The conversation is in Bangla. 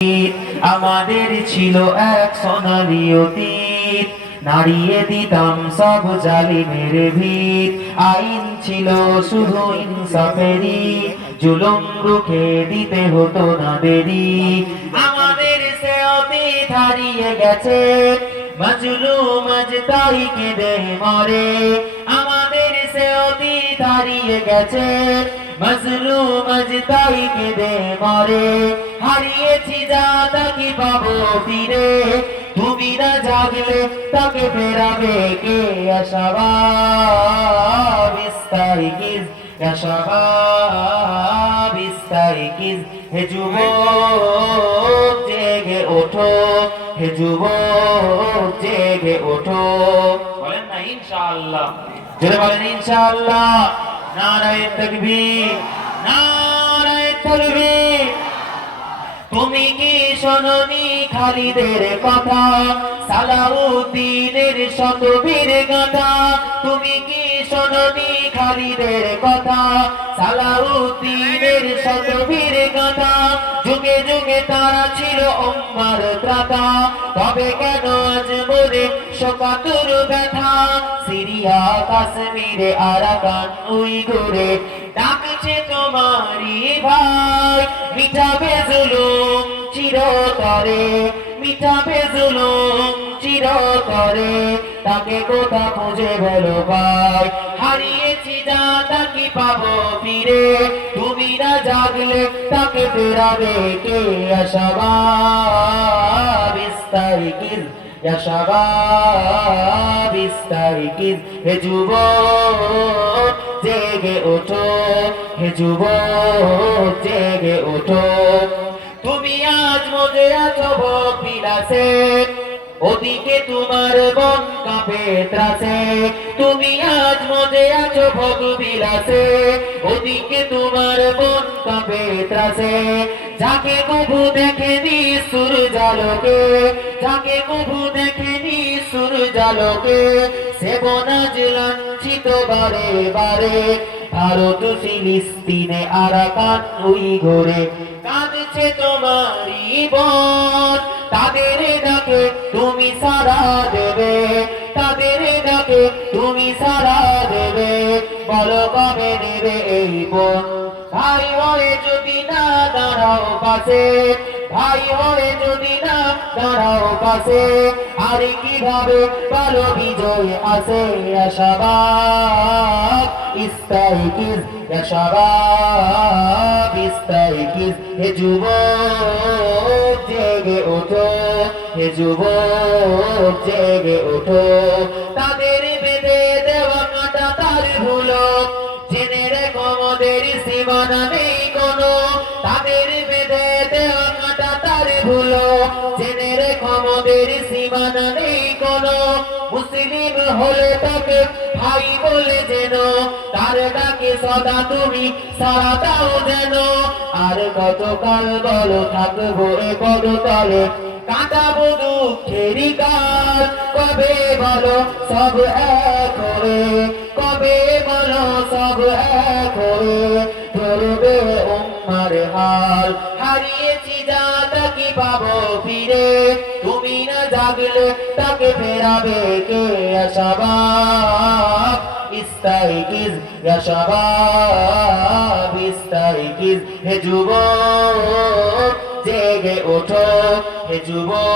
আমাদের ছিল এক সোনালী অতীত, নাড়িয়ে দিতাম সব জালিমের ভিত। আইন ছিল শুধু ইনসাফেরই, জুলুম রুখে দিতে হতো না দেরি। আমাদের সে অতীত হারিয়ে গেছে, মাজলুম আজ তাই কেঁদে মরে। আমাদের সে অতীত হারিয়ে গেছে, মাজলুম আজ তাই কেঁদে মরে। হারিয়েছি যা তাকে পাবো ফিরে, তুমি না জাগলে তাকে ফেরাবে কে? শাবাব ইস্তাইকিজ, ইয়া শাবাব ইস্তাইকিজ, হে যুবক জেগে ওঠো, হে যুবক জেগে ওঠো। বলেন না ইনশাআল্লাহ, জোরে বলেন ইনশাআল্লাহ। নারায়ে তাকবীর, নারায়ে তাকবীর। তুমি কি শোনোনি খালিদের কথা, সালাউদ্দিনের শতবীর গাথা? তুমি কি শোনোনি খালিদের কথা, সালাউদ্দিনের শতবীর গাথা? যুগে যুগে তারা ছিল উম্মার ত্রাতা, তবে কেন আজ মনে শোকাতুর ব্যথা? সিরিয়া কাশ্মীরে আরাকান উইঘুরে ডাকছে তোমারই ভাই, মিটাবে জুলুম চিরতরে, মিটাবে জুলুম চিরতরে। তাকে কোথা খুঁজে বলো ভাই, হারিয়েছি যা তাকে পাবো ফিরে, তুমি না জাগলে তাকে ফেরাবে কে? শাবাব ইস্তাইকিজ, ইয়া শাবাব ইস্তাইকিজ, হে যুবক জেগে ওঠো, হে যুবক জেগে ওঠো। তুমি আজ মজে আছো ভোগ বিলাসে, ওদিকে তোমার মন কাঁপে ত্রাসে। তুমি আজ মজে আছো ভোগ বিলাসে, ওদিকে তোমার মন কাঁপে ত্রাসে। যাকে কভু দেখেনি সূর্যালোকে, যাকে কভু দেখেনি সূর্যালোকে, সে বনাজ লাঞ্ছিত বারে বারে। ভারত ফিলিস্তিনে আরাকান উইঘুরে কাঁদছে তোমারই বোন, তাদের ডাকে তুমি সাড়া দেবে, তাদের ডাকে তুমি সাড়া দেবে। বলো কবে নেবে এই বোন? ভাই হয়ে যদি না দাঁড়াও পাশে, ভাই হয়ে যদি না দাঁড়াও পাশে, আর কিভাবে ভালো বিজয় আসে? শাবাব ইস্তাইকিজ, ইয়া শাবাব ইস্তাইকিজ, হে যুবক জেগে ওঠো, হে যুবক জেগে ওঠো। তাদের বেঁধে দেওয়া কাঁটা তার ভুলো, জেনে রেখো মোদের সীমানা নেই কোনো। তাদের বেঁধে দেওয়া কাঁটা তার ভুলো, জেনে রেখো মোদের সীমানা নেই কোনো। মুসলিম হলে তাকে ভাই বলে যেন, তার ডাকে সদা তুমি সাড়া দাও যেন। আর কতকাল বলো থাকবো এ পদতলে, কাটাবো দুঃখেরই কাল। কবে বলো সব এক হয়ে, কবে বলো সব এক হয়ে ধরবে উম্মার হাল? হারিয়েছি যা তাকে পাবো ফিরে, তুমি না জাগলে তাকে ফেরাবে কে? শাবাব ইস্তাইকিজ, ইয়া শাবাব ইস্তাইকিজ, হে যুবক জেগে ওঠো, হে যুবক।